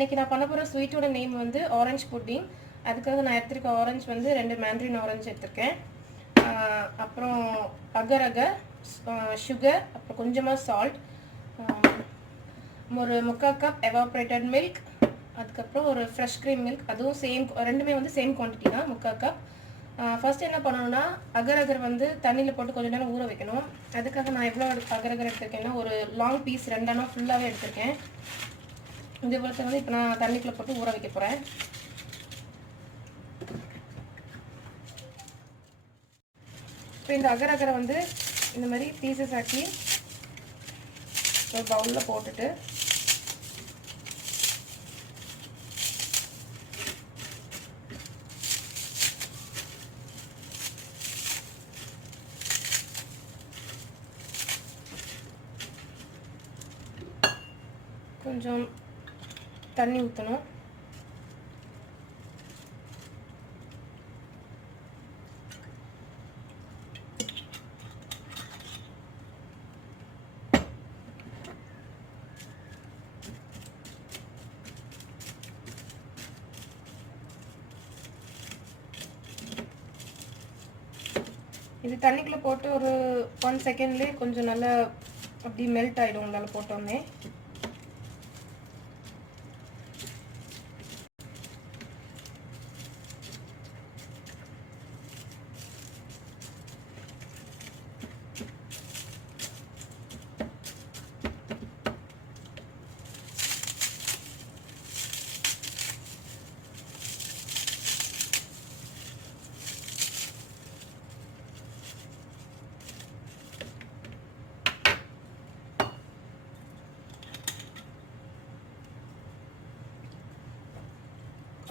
இன்னைக்கு நான் பண்ண போகிற ஸ்வீட்டோட நேம் வந்து ஆரஞ்சு புட்டிங். அதுக்காக நான் எடுத்துருக்க ஆரஞ்சு வந்து 2 மேண்ட்ரின் ஆரஞ்சு எடுத்திருக்கேன். அப்புறம் அகர் அகர், சுகர், அப்புறம் கொஞ்சமாக சால்ட், ஒரு 3/4 கப் எவாப்ரேட்டட் மில்க், அதுக்கப்புறம் ஒரு ஃப்ரெஷ் க்ரீம் மில்க், அதுவும் சேம், ரெண்டுமே வந்து சேம் குவான்டிட்டி தான், 3/4 கப். ஃபர்ஸ்ட் என்ன பண்ணணும்னா அகர் அகர் வந்து தண்ணியில் போட்டு கொஞ்சம் நேரம் ஊற வைக்கணும். அதுக்காக நான் எவ்வளோ அகர் அகர் எடுத்திருக்கேன்னா ஒரு லாங் பீஸ் 2 ஃபுல்லாகவே எடுத்திருக்கேன். இந்த இவ்வளோத்தை வந்து இப்போ நான் தண்ணிக்குள்ளே போட்டு ஊற வைக்க போகிறேன். இப்போ இந்த அகர் அகரை வந்து இந்த மாதிரி பீசஸ் ஆக்கி ஒரு பவுலில் போட்டுட்டு கொஞ்சம் தண்ணி ஊற்றணும். இது தண்ணிக்குள்ளே போட்டு ஒரு 1 செகண்ட்லேயே கொஞ்சம் நல்லா அப்படி மெல்ட் ஆகிடும் உங்களால் போட்டோன்னே.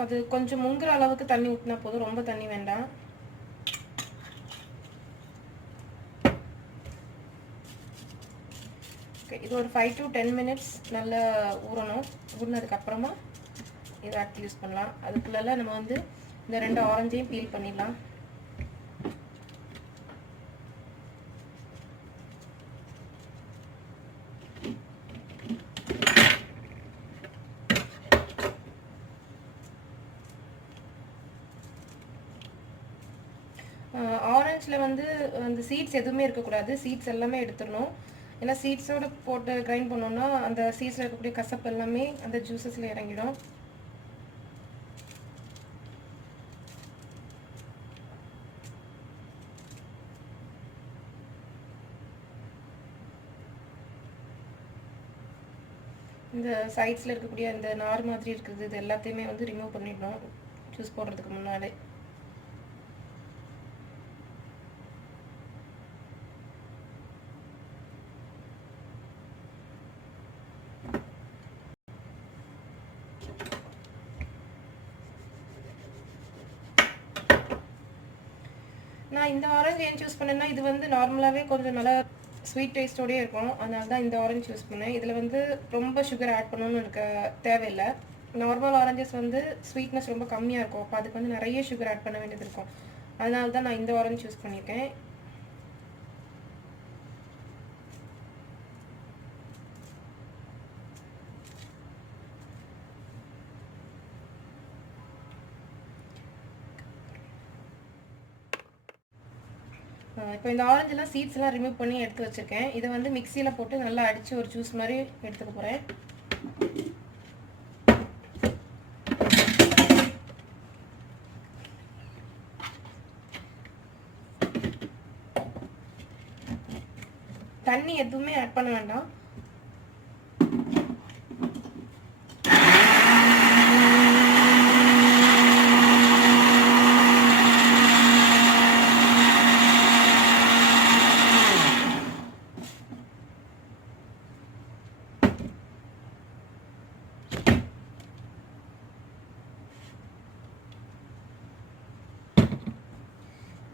அது கொஞ்சம் முங்குற அளவுக்கு தண்ணி ஊற்றினா போதும், ரொம்ப தண்ணி வேண்டாம். இது ஒரு 5 to 10 மினிட்ஸ் நல்லா ஊறணும். ஊறினதுக்கப்புறமா இதை அடுத்து யூஸ் பண்ணலாம். அதுக்குள்ள நம்ம வந்து இந்த 2 ஆரஞ்சையும் பீல் பண்ணிடலாம். ஆரஞ்சில் வந்து அந்த சீட்ஸ் எதுவுமே இருக்கக்கூடாது, சீட்ஸ் எல்லாமே எடுத்துடணும். ஏன்னா சீட்ஸோடு போட்டு கிரைண்ட் பண்ணோன்னா அந்த சீட்ஸில் இருக்கக்கூடிய கசப்பு எல்லாமே அந்த ஜூஸஸில் இறங்கிடும். இந்த சைட்ஸில் இருக்கக்கூடிய இந்த நார் மாதிரி இருக்குது இது எல்லாத்தையுமே வந்து ரிமூவ் பண்ணிடணும் ஜூஸ் போடுறதுக்கு முன்னாடி. நான் இந்த ஆரஞ்சு ஏன் சூஸ் பண்ணேன்னா இது வந்து நார்மலாகவே கொஞ்சம் நல்லா ஸ்வீட் டேஸ்ட்டோடயே இருக்கும், அதனால தான் இந்த ஆரஞ்சு யூஸ் பண்ணேன். இதில் வந்து ரொம்ப சுகர் ஆட் பண்ணணும்னு இருக்க தேவையில்லை. நார்மல் ஆரஞ்சஸ் வந்து ஸ்வீட்னஸ் ரொம்ப கம்மியாக இருக்கும், அப்போ அதுக்கு வந்து நிறைய சுகர் ஆட் பண்ண வேண்டியது இருக்கும். அதனால தான் நான் இந்த ஆரஞ்சு யூஸ் பண்ணியிருக்கேன். இப்போ இந்த ஆரஞ்செல்லாம் சீட்ஸ்லாம் ரிமூவ் பண்ணி எடுத்து வச்சுருக்கேன். இதை வந்து மிக்சியில் போட்டு நல்லா அடித்து ஒரு ஜூஸ் மாதிரி எடுத்துக்க போகிறேன். தண்ணி எதுவுமே ஆட் பண்ண வேண்டாம்.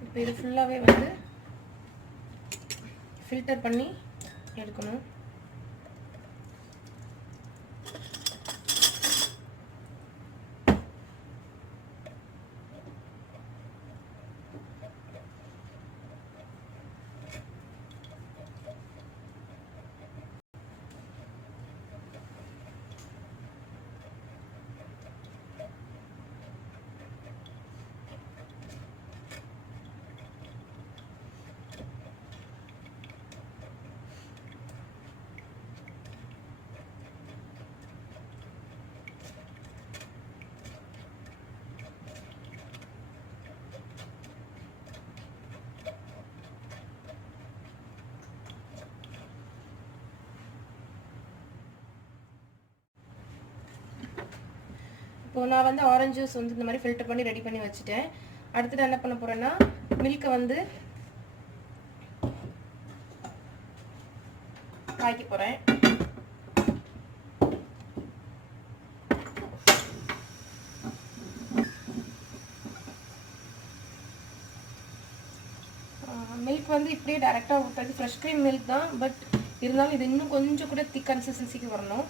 இப்போ இது ஃபுல்லாகவே வந்து ஃபில்டர் பண்ணி எடுக்கணும். இப்போது நான் வந்து ஆரஞ்சு ஜூஸ் வந்து இந்த மாதிரி ஃபில்டர் பண்ணி ரெடி பண்ணி வச்சுட்டேன். அடுத்தது என்ன பண்ண போகிறேன்னா மில்கை வந்து காய்க்க போகிறேன். மில்க் வந்து இப்படியே டைரெக்டாக ஊற்றாது, ஃப்ரெஷ் க்ரீம் மில்க் தான். பட் இருந்தாலும் இது இன்னும் கொஞ்சம் கூட திக் கன்சிஸ்டன்சிக்கு வரணும்.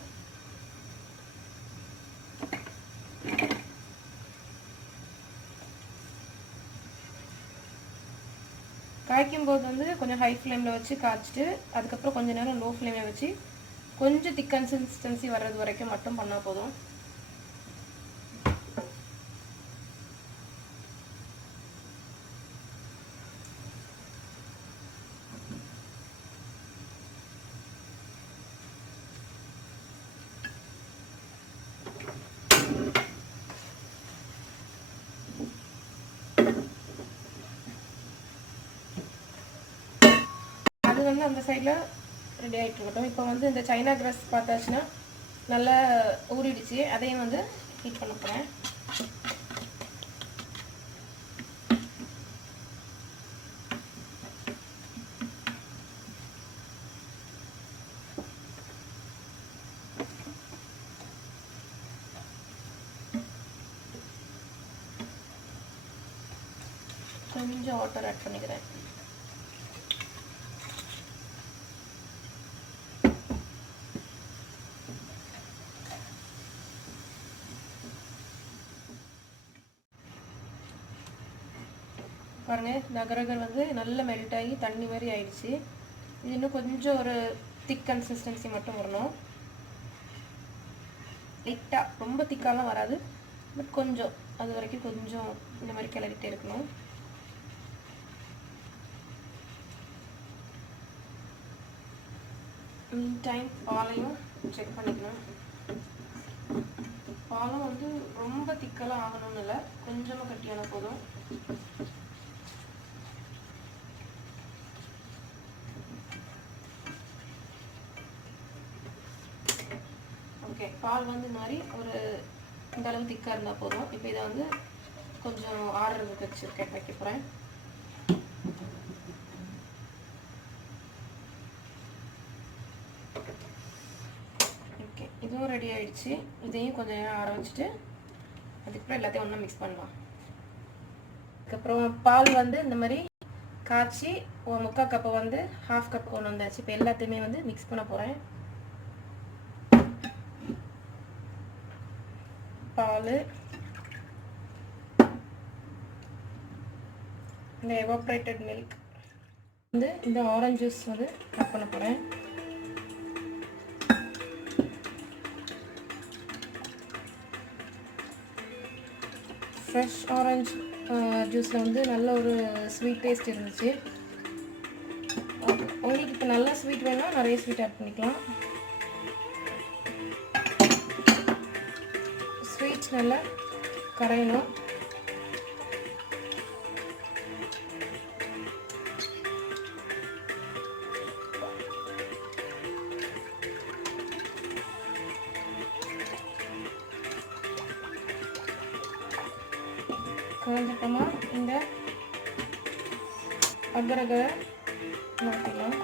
காய்க்கும் போது வந்து கொஞ்சம் ஹை ஃப்ளேமில் வச்சு காய்ச்சிட்டு அதுக்கப்புறம் கொஞ்சம் நேரம் லோ ஃப்ளேமில் வச்சு கொஞ்சம் திக் கன்சிஸ்டன்சி வர்றது வரைக்கும் மட்டும் பண்ணால் போதும். அது வந்து அந்த சைடில் ரெடி ஆகிட்டு இருக்கட்டும். இப்போ வந்து இந்த சைனா கிராஸ் பார்த்தாச்சுன்னா நல்லா ஊறிடுச்சு. அதையும் வந்து ஹீட் பண்ண போகிறேன். கொஞ்சம் வாட்டர் ஆட் பண்ணிக்கிறேன். பாருங்கள், இந்த அகர் அகர் வந்து நல்லா மெல்ட் ஆகி தண்ணி மாதிரி ஆயிடுச்சு. இது இன்னும் கொஞ்சம் ஒரு திக் கன்சிஸ்டன்சி மட்டும் வரணும். லைட்டாக, ரொம்ப திக்காலாம் வராது, பட் கொஞ்சம் அது வரைக்கும் கொஞ்சம் இந்த மாதிரி கிளறிட்டே இருக்கணும். மீன் டைம் பாலையும் செக் பண்ணிக்கணும். பாலும் வந்து ரொம்ப திக்கெல்லாம் ஆகணும்னு இல்லை, கொஞ்சமாக கட்டியான போதும். ஓகே, பால் வந்து இந்த மாதிரி ஒரு இந்த அளவு திக்காக இருந்தால் போதும். இப்போ இதை வந்து கொஞ்சம் ஆறுறதுக்கு வைக்க போகிறேன். ஓகே, இதுவும் ரெடி ஆகிடுச்சு. இதையும் கொஞ்சம் நேரம் ஆற வச்சுட்டு அதுக்கப்புறம் எல்லாத்தையும் ஒன்றா மிக்ஸ் பண்ணலாம். அதுக்கப்புறம் பால் வந்து இந்த மாதிரி காய்ச்சி 3/4 கப்பை வந்து 1/2 கப் கொண்டு வந்தாச்சு. இப்போ எல்லாத்தையுமே வந்து மிக்ஸ் பண்ண போகிறேன். பால், இந்த எவாப்ரேட்டட் மில்க் வந்து இந்த ஆரஞ்சு ஜூஸ் வந்து ஆட் பண்ண போகிறேன். ஃப்ரெஷ் ஆரஞ்சு ஜூஸில் வந்து நல்ல ஒரு ஸ்வீட் டேஸ்ட் இருந்துச்சு. உங்களுக்கு இப்போ நல்ல ஸ்வீட் வேணும்னா நிறைய ஸ்வீட் ஆட் பண்ணிக்கலாம். ஸ்வீட் நல்லா கரையணும். கலந்துட்டோமா இந்த அகர் அகரை மாற்றிக்கலாம்.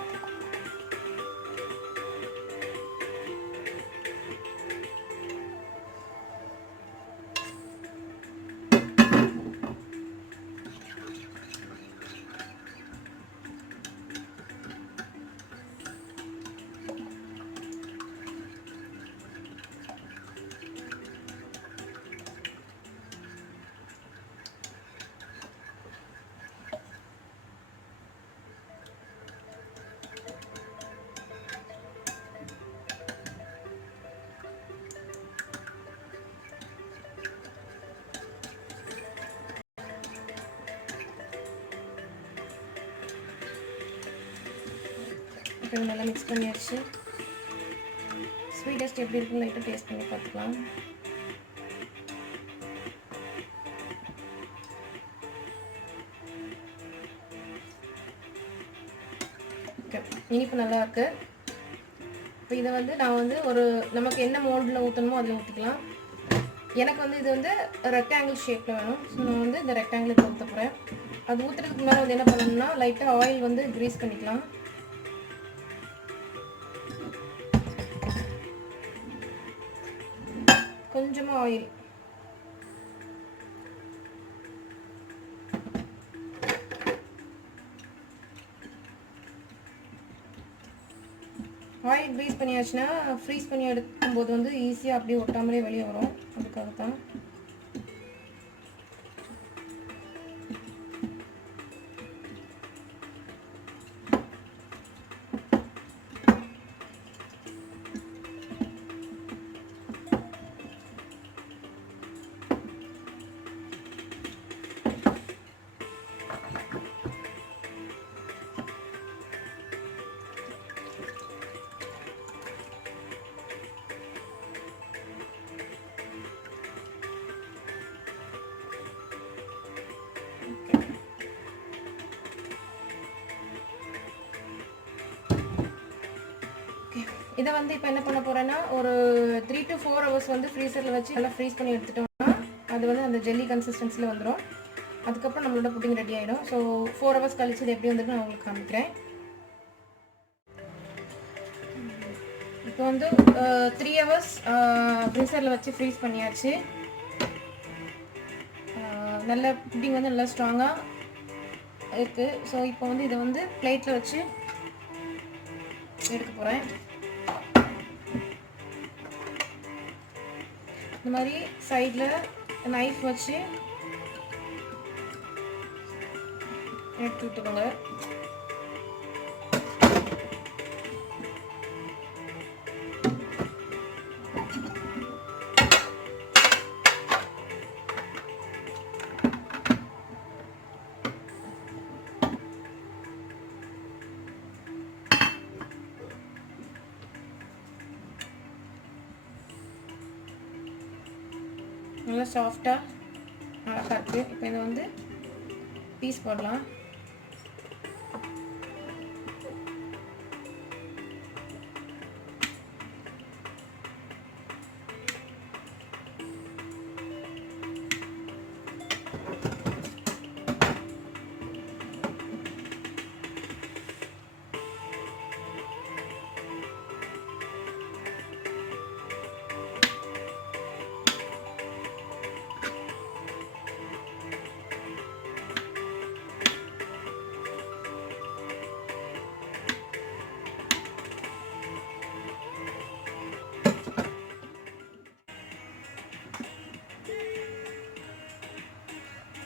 இப்போ நல்லா மிக்ஸ் பண்ணியாச்சு. ஸ்வீட்டஸ்ட் எப்படி இருக்குன்னு லைட்டாக டேஸ்ட் பண்ணி பார்த்துக்கலாம். ஓகே, இனிப்பு நல்லா இருக்கு. இப்போ இதை வந்து நான் வந்து ஒரு நமக்கு என்ன மோல்டில் ஊற்றணுமோ அதில் ஊற்றிக்கலாம். எனக்கு வந்து இது வந்து ரெக்டாங்கிள் ஷேப்பில் வேணும். ஸோ நான் வந்து இந்த ரெக்டாங்கிள் ஊற்ற போகிறேன். அது ஊற்றுறதுக்கு மேலே வந்து என்ன பண்ணணும்னா லைட்டாக ஆயில் வந்து க்ரீஸ் பண்ணிக்கலாம். கொஞ்சமாக ஆயில். ஆயில் க்ரீஸ் பண்ணியாச்சுன்னா ஃப்ரீஸ் பண்ணி எடுக்கும்போது வந்து ஈஸியாக அப்படியே ஒட்டாமலே வெளியே வரும். அதுக்காக தான். இதை வந்து இப்போ என்ன பண்ண போகிறேன்னா ஒரு 3 to 4 hours வந்து ஃப்ரீசரில் வச்சு நல்லா ஃப்ரீஸ் பண்ணி எடுத்துட்டோம்னா அது வந்து அந்த ஜெல்லி கன்சிஸ்டன்சியில் வந்துடும். அதுக்கப்புறம் நம்மளோட புட்டிங் ரெடி ஆகிடும். ஸோ 4 hours கழிச்சு இது எப்படி வந்துட்டு நான் உங்களுக்கு காமிக்கிறேன். இப்போ வந்து 3 hours ஃப்ரீசரில் வச்சு ஃப்ரீஸ் பண்ணியாச்சு. நல்ல புட்டிங் வந்து நல்லா ஸ்ட்ராங்காக இருக்குது. ஸோ இப்போ வந்து இதை வந்து பிளேட்டில் வச்சு எடுக்க போகிறேன். இந்த மாதிரி சைடில் நைஃப் வச்சு எடுத்து விட்டுக்கோங்க. நல்லா சாஃப்டாக அழகாக இருக்குது. இப்போ இதை வந்து பீஸ் போடலாம்.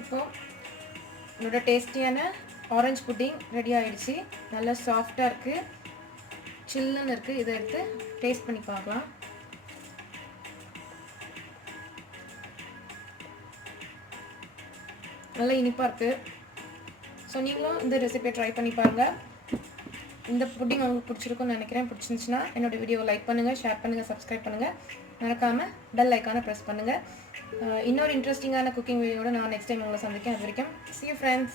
இப்போ என்னோட டேஸ்டியான ஆரஞ்சு புட்டிங் ரெடி ஆகிடுச்சு. நல்லா சாஃப்டாக இருக்குது, சில்லுன்னு இருக்குது. இதை எடுத்து டேஸ்ட் பண்ணி பார்க்கலாம். நல்லா இனிப்பாக இருக்குது. ஸோ நீங்களும் இந்த ரெசிபியை ட்ரை பண்ணி பாருங்கள். இந்த புட்டிங் உங்களுக்கு பிடிச்சிருக்குன்னு நினைக்கிறேன். பிடிச்சிருந்துச்சுன்னா என்னோடய வீடியோவை லைக் பண்ணுங்கள், ஷேர் பண்ணுங்கள், சப்ஸ்கிரைப் பண்ணுங்கள். மறக்காமல் பெல் ஐக்கானை ப்ரெஸ் பண்ணுங்கள். இன்னொரு இன்ட்ரெஸ்டிங்கான குக்கிங் வீடியோட நான் நெக்ஸ்ட் டைம் உங்களை சந்திக்கிறேன். அது வரைக்கும் see you friends.